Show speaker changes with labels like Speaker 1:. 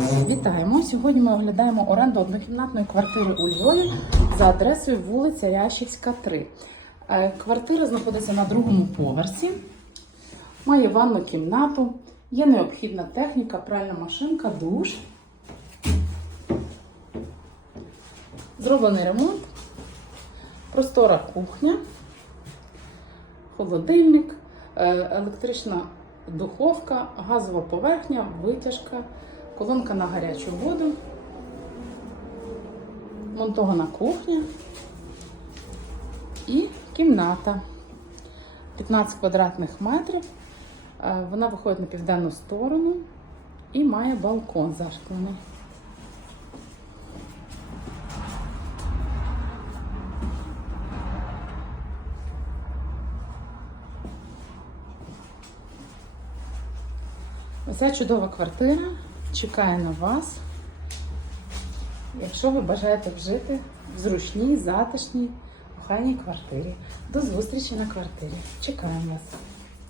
Speaker 1: Вітаємо! Сьогодні ми оглядаємо оренду однокімнатної квартири у Львові за адресою вулиця Ящівська, 3. Е, Квартира знаходиться на другому поверсі, має ванну кімнату, є необхідна техніка, пральна машинка, душ. Зроблений ремонт, простора кухня, холодильник, е, електрична духовка, газова поверхня, витяжка, колонка на гарячу воду, монтована кухня і кімната 15 квадратних метрів. Е, Вона виходить на південну сторону і має балкон зашклений. Ця чудова квартира чекає на вас. Якщо ви бажаєте вжити в зручній, затишній, охайній квартирі. До зустрічі на квартирі. Чекаємо вас.